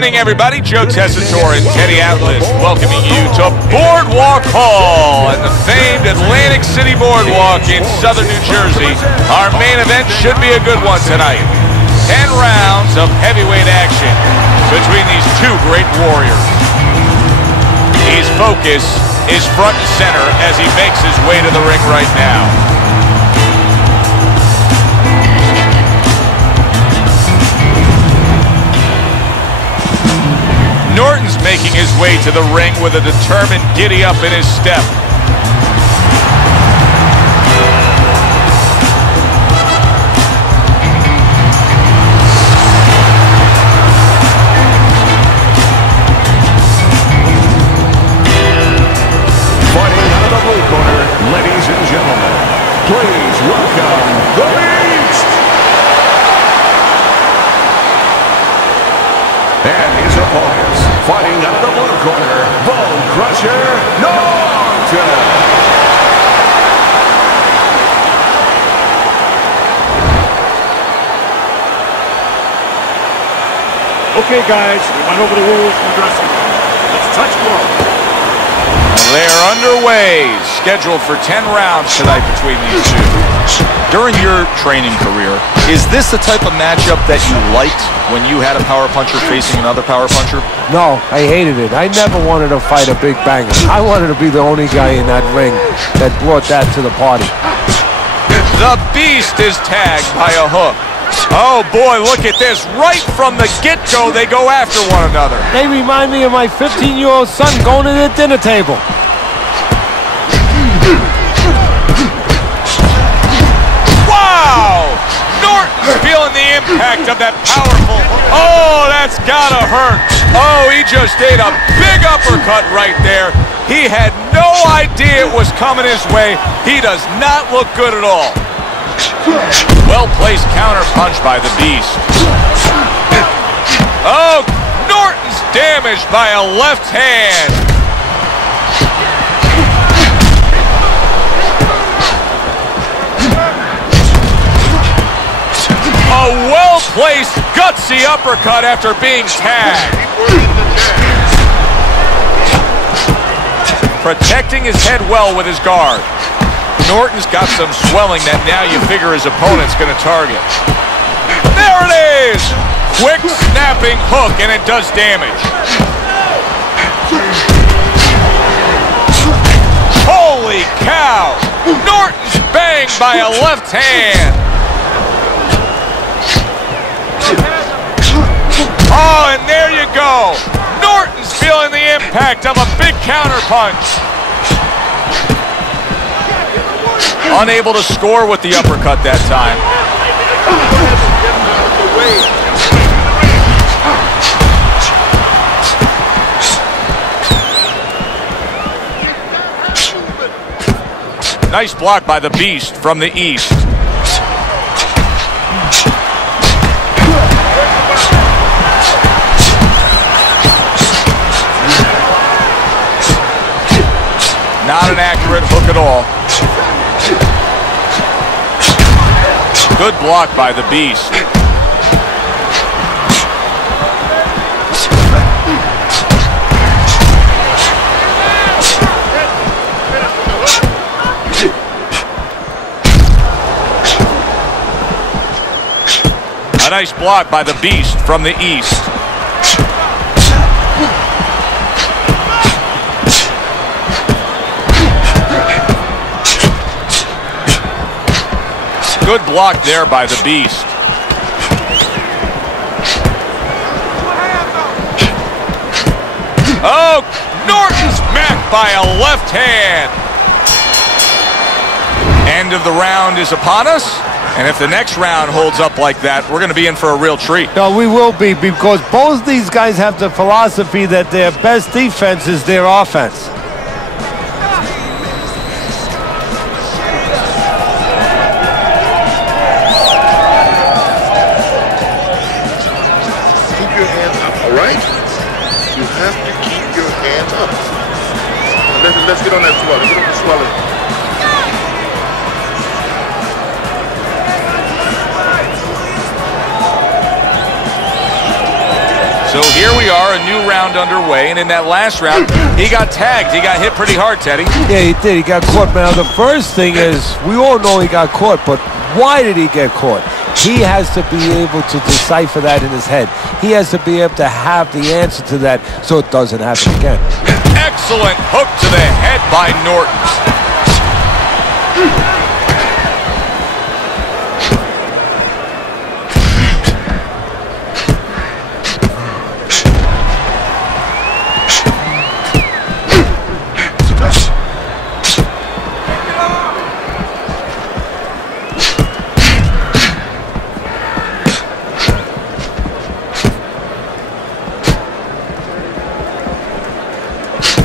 evening, everybody. Joe Tessitore and Teddy Atlas welcoming you to Boardwalk Hall and the famed Atlantic City Boardwalk in southern New Jersey. Our main event should be a good one tonight. 10 rounds of heavyweight action between these two great warriors. His focus is front and center as he makes his way to the ring right now. Norton's making his way to the ring with a determined giddy-up in his step. Fighting out of the blue corner, ladies and gentlemen, please welcome the Beast! And his opponents, fighting out of the blue corner, Bone Crusher, Norton! Okay, guys, we went over the rules in the dressing room. Let's touch gloves. They're underway, scheduled for 10 rounds tonight between these two. During your training career, is this the type of matchup that you liked when you had a power puncher facing another power puncher? No, I hated it. I never wanted to fight a big banger. I wanted to be the only guy in that ring that brought that to the party. The Beast is tagged by a hook. Oh boy, look at this. Right from the get-go, they go after one another. They remind me of my 15-year-old son going to the dinner table. Wow! Norton's feeling the impact of that powerful. Oh, that's gotta hurt. Oh, he just ate a big uppercut right there. He had no idea it was coming his way. He does not look good at all. Well-placed counter punch by the Beast. Oh, Norton's damaged by a left hand. A well-placed, gutsy uppercut after being tagged. Protecting his head well with his guard. Norton's got some swelling that now you figure his opponent's going to target. There it is! Quick snapping hook, and it does damage. Holy cow! Norton's banged by a left hand. Oh, and there you go. Norton's feeling the impact of a big counter punch. Unable to score with the uppercut that time. Nice block by the Beast from the east. Not an accurate hook at all. Good block by the Beast. A nice block by the Beast from the east. Good block there by the Beast. Oh, Norton's smacked by a left hand. End of the round is upon us. And if the next round holds up like that, we're going to be in for a real treat. No, we will be, because both these guys have the philosophy that their best defense is their offense. Let's get on that swelling. Get on the swelling. So here we are, a new round underway, and in that last round, he got tagged. He got hit pretty hard, Teddy. Yeah, he did. He got caught. Now, the first thing is, we all know he got caught, but why did he get caught? He has to be able to decipher that in his head. He has to be able to have the answer to that so it doesn't happen again. Excellent hook to the head by Norton.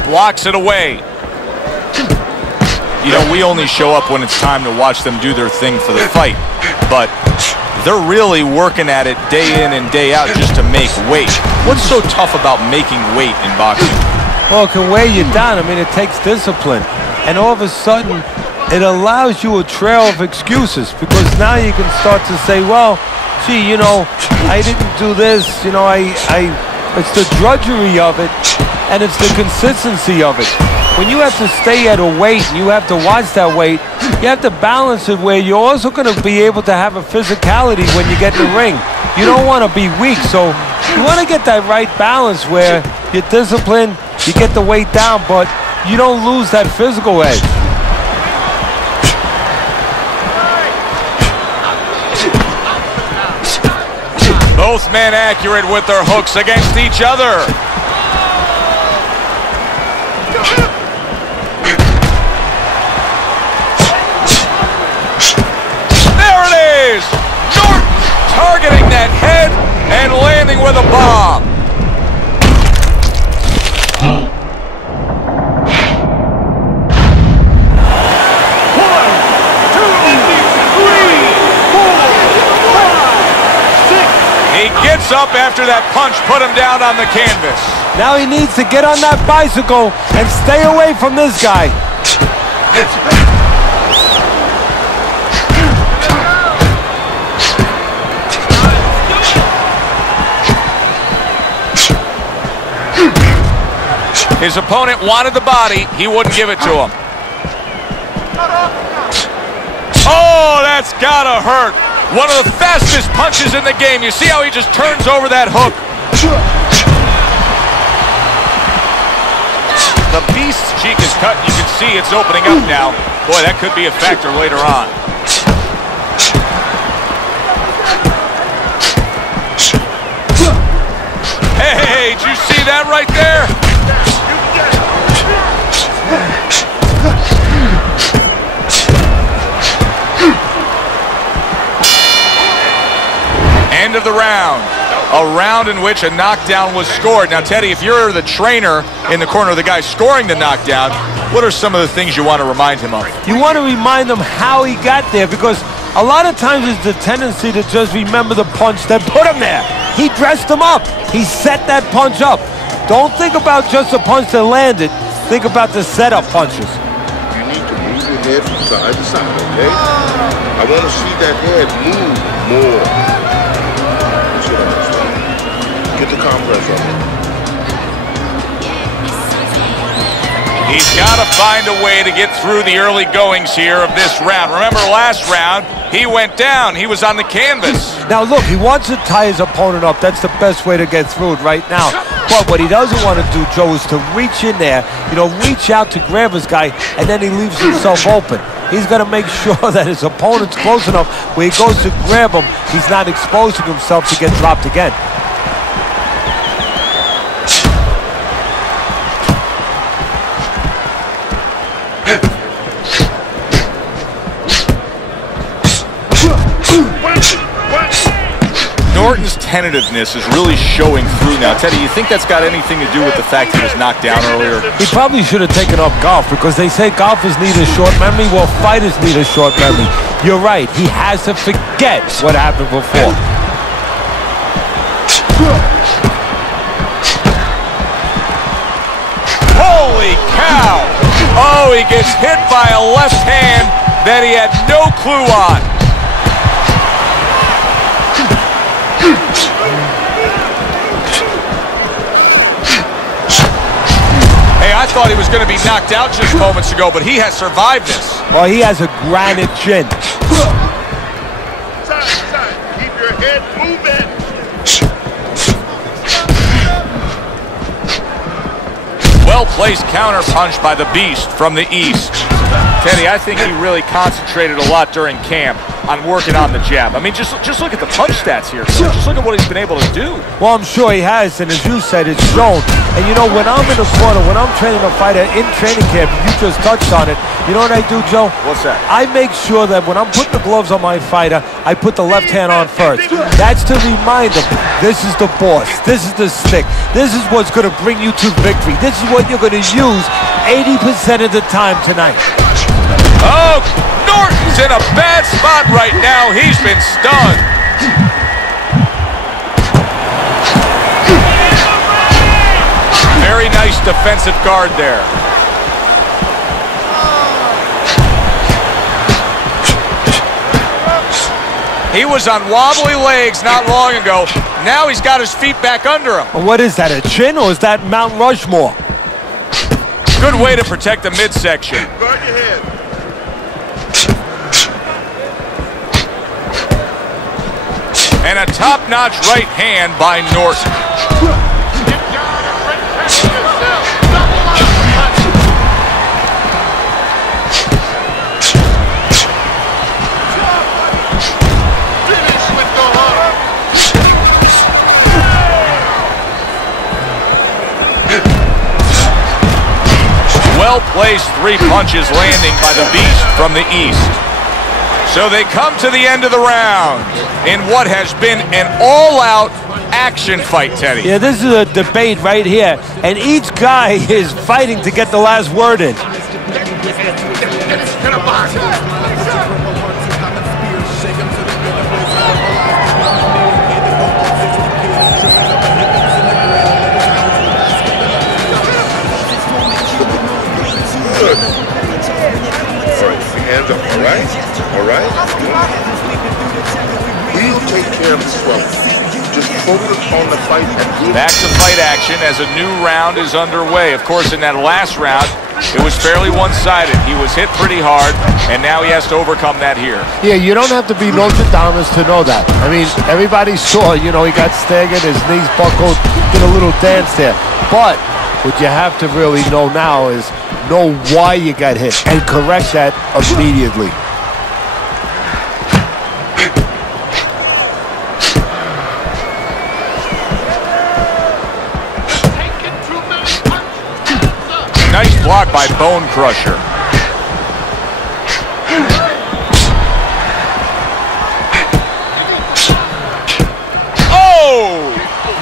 Blocks it away. You know, we only show up when it's time to watch them do their thing for the fight, but they're really working at it day in and day out just to make weight. What's so tough about making weight in boxing? Well, it can weigh you down. I mean, it takes discipline. And all of a sudden, it allows you a trail of excuses, because now you can start to say, well, gee, you know, I didn't do this, you know, it's the drudgery of it, and it's the consistency of it. When you have to stay at a weight, you have to watch that weight, you have to balance it where you're also going to be able to have a physicality when you get in the ring. You don't want to be weak, so you want to get that right balance where you're disciplined, you get the weight down, but you don't lose that physical edge. Both men accurate with their hooks against each other. There it is! Norton targeting that head and landing with a bomb. He gets up after that punch put him down on the canvas. Now he needs to get on that bicycle and stay away from this guy. His opponent wanted the body. He wouldn't give it to him. Oh, that's gotta hurt. One of the fastest punches in the game. You see how he just turns over that hook? The beast's cheek is cut. You can see it's opening up now. Boy, that could be a factor later on. Hey, did you see that right there? End of the round. A round in which a knockdown was scored. Now, Teddy, if you're the trainer in the corner of the guy scoring the knockdown, what are some of the things you want to remind him of? You want to remind him how he got there, because a lot of times it's the tendency to just remember the punch that put him there. He dressed him up. He set that punch up. Don't think about just the punch that landed. Think about the setup punches. You need to move your head from side to side, okay? I want to see that head move more. Get the compress up. He's got to find a way to get through the early goings here of this round. Remember last round, he went down. He was on the canvas. Now look, he wants to tie his opponent up. That's the best way to get through it right now. But what he doesn't want to do, Joe, is to reach in there, you know, reach out to grab his guy, and then he leaves himself open. He's got to make sure that his opponent's close enough where he goes to grab him, he's not exposing himself to get dropped again. Norton's tentativeness is really showing through now. Teddy, you think that's got anything to do with the fact he was knocked down earlier? He probably should have taken up golf, because they say golfers need a short memory. Well, fighters need a short memory. You're right. He has to forget what happened before. Holy cow! Oh, he gets hit by a left hand that he had no clue on. Hey, I thought he was going to be knocked out just moments ago, but he has survived this. Well, he has a granite chin. Side. Keep your head moving. Well-placed counter punch by the Beast from the East. Teddy, I think he really concentrated a lot during camp on working on the jab. I mean, just look at the punch stats here. Just look at what he's been able to do. Well, I'm sure he has, and as you said, it's shown. And you know, when I'm in the corner, when I'm training a fighter in training camp, you just touched on it, you know what I do, Joe? What's that? I make sure that when I'm putting the gloves on my fighter, I put the left hand on first. That's to remind him, this is the boss, this is the stick, this is what's going to bring you to victory, this is what you're going to use 80% of the time tonight. Oh, Norton's in a bad spot right now. He's been stunned. Very nice defensive guard there. He was on wobbly legs not long ago. Now he's got his feet back under him. Well, what is that, a chin, or is that Mount Rushmore? Good way to protect the midsection. Guard your head. And a top-notch right hand by Norton. Get down and protect yourself. Double uppercut. Finish with the hook. Well-placed 3 punches landing by the Beast from the East. So they come to the end of the round in what has been an all-out action fight, Teddy. Yeah, this is a debate right here, and each guy is fighting to get the last word in. Good. All right, hands up, all right? All right? We'll take care of this one. Just focus on the fight and Back to fight action as a new round is underway. Of course, in that last round, it was fairly one-sided. He was hit pretty hard, and now he has to overcome that here. Yeah, you don't have to be Nostradamus to know that. I mean, everybody saw, you know, he got staggered, his knees buckled, did a little dance there. But what you have to really know now is know why you got hit and correct that immediately. Nice block by Bone Crusher. Oh!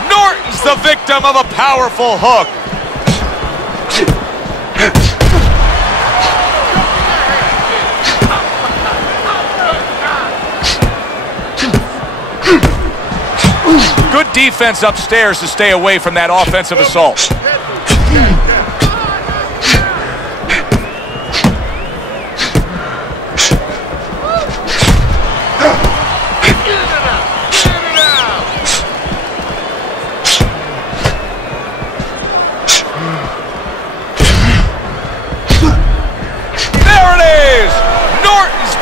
Norton's the victim of a powerful hook. Good defense upstairs to stay away from that offensive assault.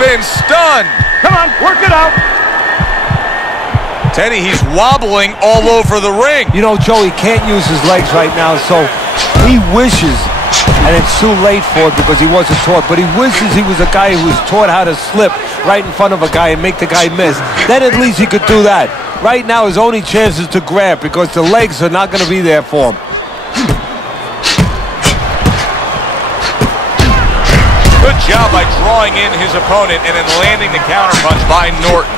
Been stunned. Come on, work it out. Teddy, he's wobbling all over the ring. You know, Joe, he can't use his legs right now, so he wishes, and it's too late for it because he wasn't taught, but he wishes he was a guy who was taught how to slip right in front of a guy and make the guy miss. Then at least he could do that. Right now, his only chance is to grab because the legs are not going to be there for him. Good job by drawing in his opponent and then landing the counterpunch by Norton.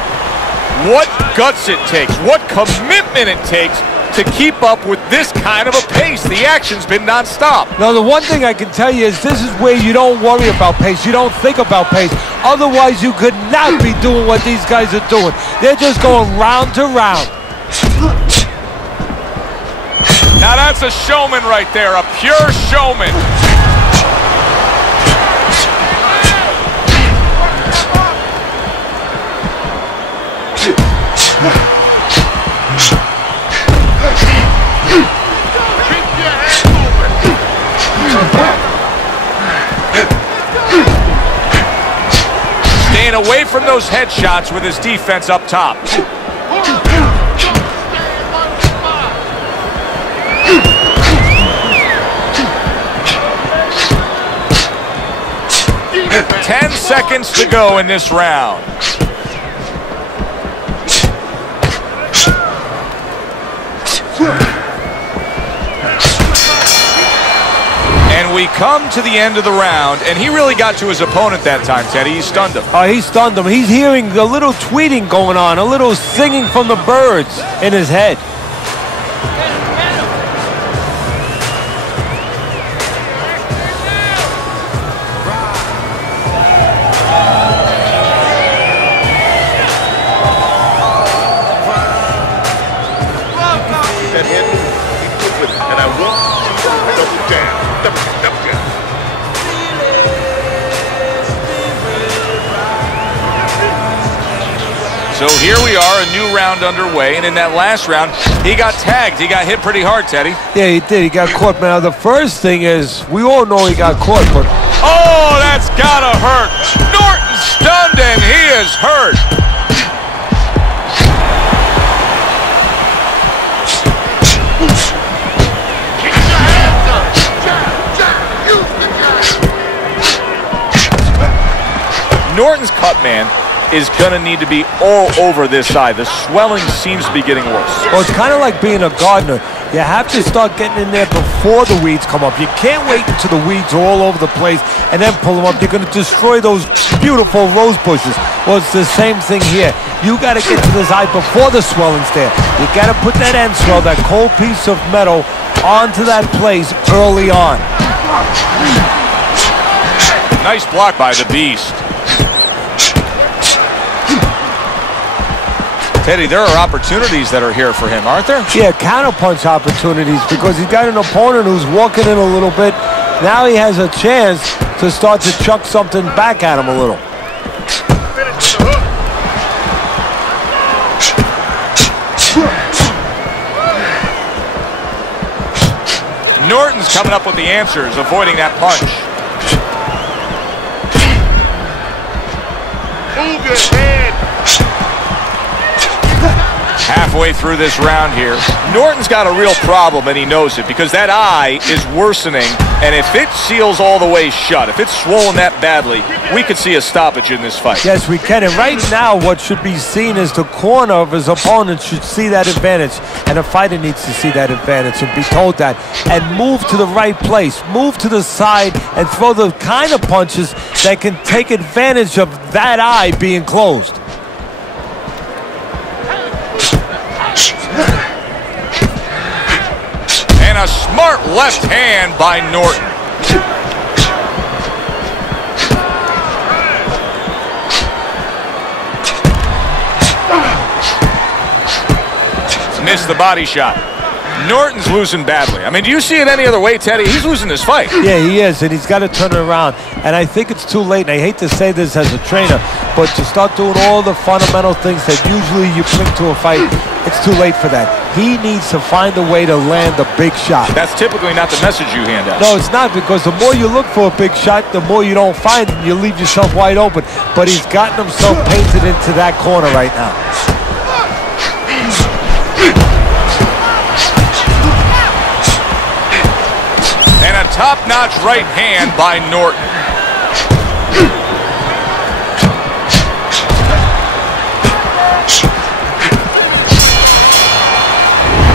What guts it takes, what commitment it takes to keep up with this kind of a pace. The action's been nonstop. Now, the one thing I can tell you is this is where you don't worry about pace. You don't think about pace. Otherwise, you could not be doing what these guys are doing. They're just going round to round. Now that's a showman right there, a pure showman. Staying away from those headshots with his defense up top. Ten seconds to go in this round. And we come to the end of the round, and he really got to his opponent that time, Teddy. He stunned him. Oh, he stunned him. He's hearing a little tweeting going on, a little singing from the birds in his head. That head move, he took with it. And I want to double jab. Double jab. So here we are, a new round underway, and in that last round, he got tagged. He got hit pretty hard, Teddy. Yeah, he did. He got caught. Now, the first thing is, we all know he got caught, but... Oh, that's gotta hurt. Norton stunned, and he is hurt. Norton's cut, man, is going to need to be all over this side. The swelling seems to be getting worse. Well, it's kind of like being a gardener. You have to start getting in there before the weeds come up. You can't wait until the weeds are all over the place and then pull them up. You're going to destroy those beautiful rose bushes. Well, it's the same thing here. You got to get to this eye before the swelling's there. You got to put that end swell, that cold piece of metal, onto that place early on. Nice block by the Beast. Teddy, there are opportunities that are here for him, aren't there? Yeah, counterpunch opportunities, because he's got an opponent who's walking in a little bit. Now he has a chance to start to chuck something back at him a little. Norton's coming up with the answers, avoiding that punch. Move your head. Halfway through this round here, Norton's got a real problem, and he knows it, because that eye is worsening, and if it seals all the way shut, if it's swollen that badly, we could see a stoppage in this fight. Yes, we can. And right now, what should be seen is the corner of his opponent should see that advantage, and the fighter needs to see that advantage and be told that, and move to the right place, move to the side, and throw the kind of punches that can take advantage of that eye being closed. And a smart left hand by Norton. Missed the body shot. Norton's losing badly. I mean, do you see it any other way, Teddy? He's losing this fight. Yeah, he is, and he's got to turn it around. And I think it's too late, and I hate to say this as a trainer, but to start doing all the fundamental things that usually you bring to a fight, it's too late for that. He needs to find a way to land a big shot. That's typically not the message you hand out. No, it's not, because the more you look for a big shot, the more you don't find it, and you leave yourself wide open. But he's gotten himself painted into that corner right now. And a top-notch right hand by Norton.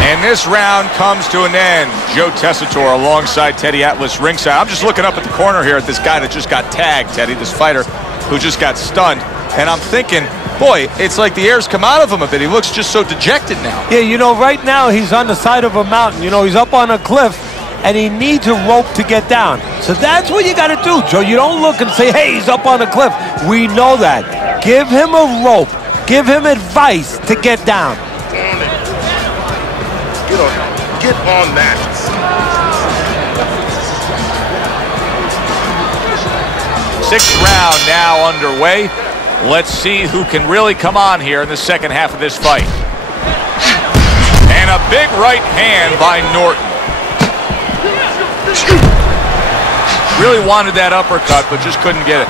And this round comes to an end. Joe Tessitore alongside Teddy Atlas ringside. I'm just looking up at the corner here at this guy that just got tagged, Teddy, this fighter who just got stunned. And I'm thinking, boy, it's like the air's come out of him a bit. He looks just so dejected now. Yeah, you know, right now he's on the side of a mountain. You know, he's up on a cliff, and he needs a rope to get down. So that's what you got to do, Joe. You don't look and say, hey, he's up on a cliff. We know that. Give him a rope. Give him advice to get down. Get on that. Sixth round now underway. Let's see who can really come on here in the second half of this fight. And a big right hand by Norton. Really wanted that uppercut, but just couldn't get it.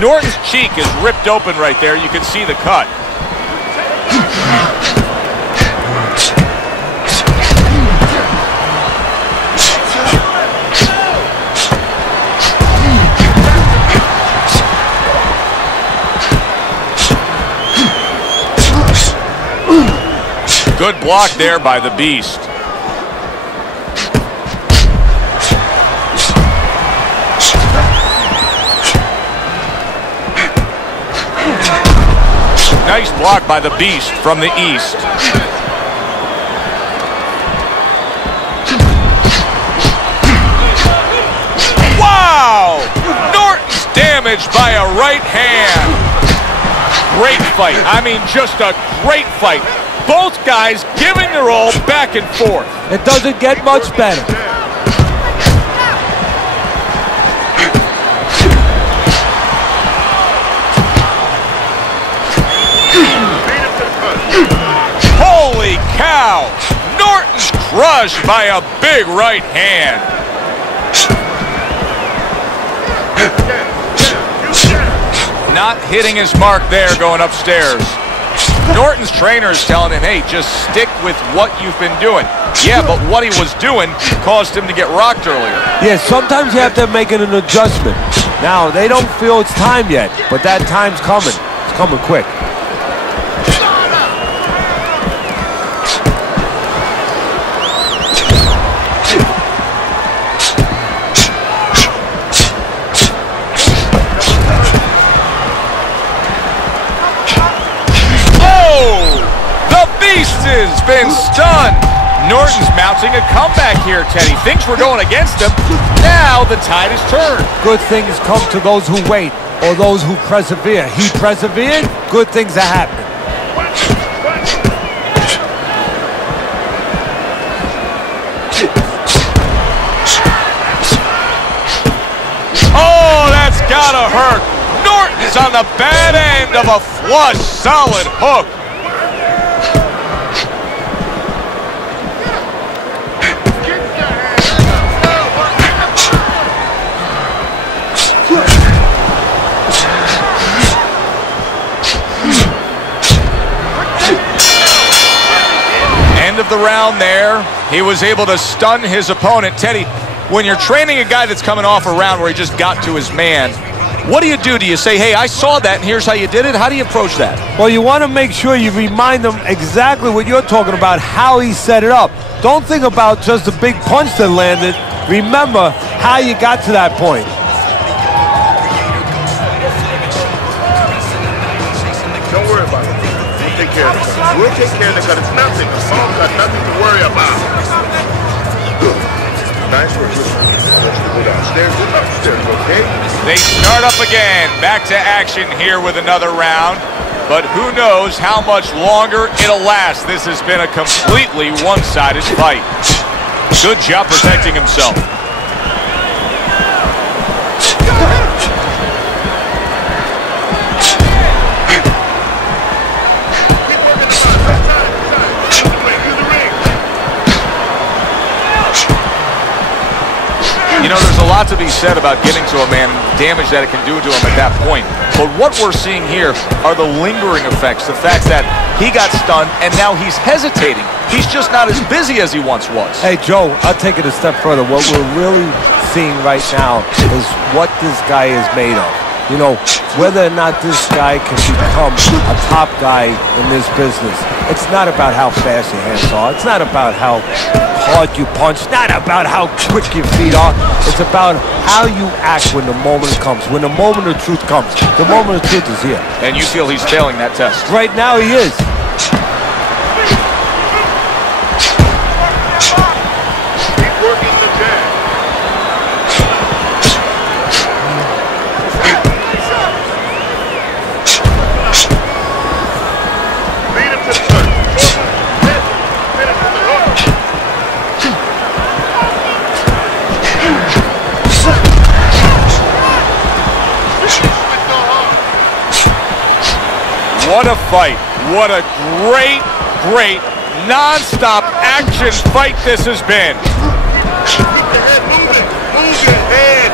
Norton's cheek is ripped open right there. You can see the cut. Good block there by the Beast. Nice block by the Beast from the East. Wow! Norton's damaged by a right hand. Great fight. I mean, just a great fight. Both guys giving their all back and forth. It doesn't get much better. Holy cow! Norton's crushed by a big right hand. Not hitting his mark there going upstairs. Norton's trainer is telling him, hey, just stick with what you've been doing. Yeah, but what he was doing caused him to get rocked earlier. Yeah, sometimes you have to make an adjustment. Now, they don't feel it's time yet, but that time's coming. It's coming quick. Has been stunned. Norton's mounting a comeback here, Teddy. Things were going against him. Now the tide has turned. Good things come to those who wait or those who persevere. He persevered, good things are happening. Oh, that's gotta hurt. Norton's on the bad end of a flush, solid hook. Of the round there, he was able to stun his opponent. Teddy, when you're training a guy that's coming off a round where he just got to his man, what do you do? Do you say, hey, I saw that and here's how you did it? How do you approach that? Well, you want to make sure you remind them exactly what you're talking about, how he set it up. Don't think about just the big punch that landed. Remember how you got to that point. Don't worry about it. We'll take care of it. We'll take care of it because it's nothing. A small cut, nothing to worry about. Good. Nice work. Let's go downstairs and upstairs, okay? They start up again. Back to action here with another round. But who knows how much longer it'll last. This has been a completely one-sided fight. Good job protecting himself. You know, there's a lot to be said about getting to a man and the damage that it can do to him at that point. But what we're seeing here are the lingering effects, the fact that he got stunned and now he's hesitating. He's just not as busy as he once was. Hey, Joe, I'll take it a step further. What we're really seeing right now is what this guy is made of. You know, whether or not this guy can become a top guy in this business. It's not about how fast your hands are. It's not about how hard you punch. Not about how quick your feet are. It's about how you act when the moment comes. When the moment of truth comes. The moment of truth is here. And you feel he's failing that test? Right now he is. Keep working the jab. Lead him to the turn. Finish with the hook. What a fight. What a great, great, non-stop action fight this has been. Keep your head moving. Move your head.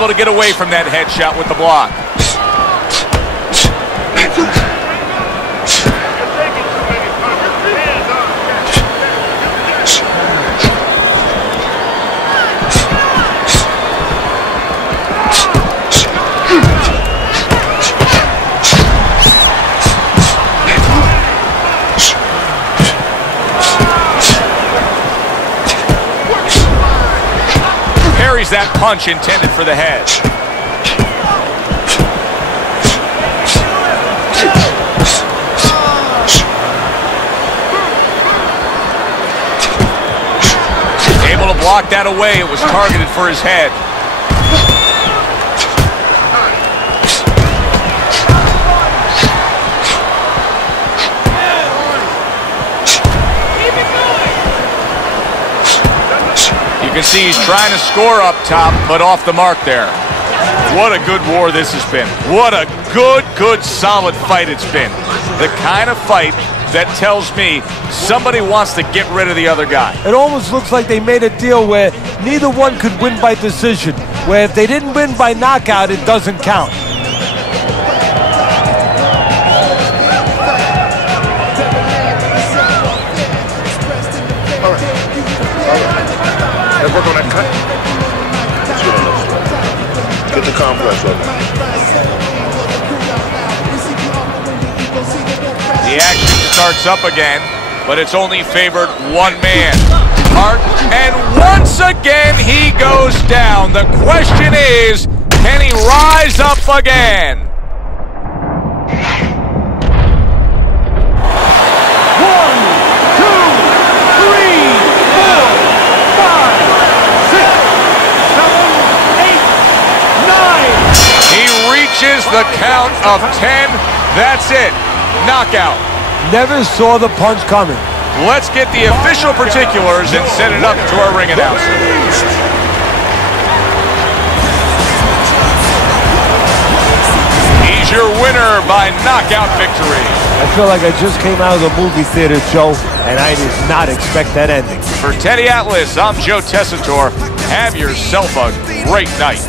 able to get away from that headshot with the block. Parries that punch intended for the head. Able to block that away. It was targeted for his head. You can see he's trying to score up top, but off the mark there. What a good war this has been. What a good, solid fight it's been. The kind of fight that tells me somebody wants to get rid of the other guy. It almost looks like they made a deal where neither one could win by decision, where if they didn't win by knockout, it doesn't count. Let's work on that cut. Let's get on those. Get the compress up. The action starts up again, but it's only favored one man. Hart, and once again he goes down. The question is, can he rise up again? The count of 10. That's it. Knockout. Never saw the punch coming. Let's get the official particulars and send it up to our ring announcer. He's your winner by knockout victory. I feel like I just came out of the movie theater, Joe, and I did not expect that ending. For Teddy Atlas, I'm Joe Tessitore. Have yourself a great night.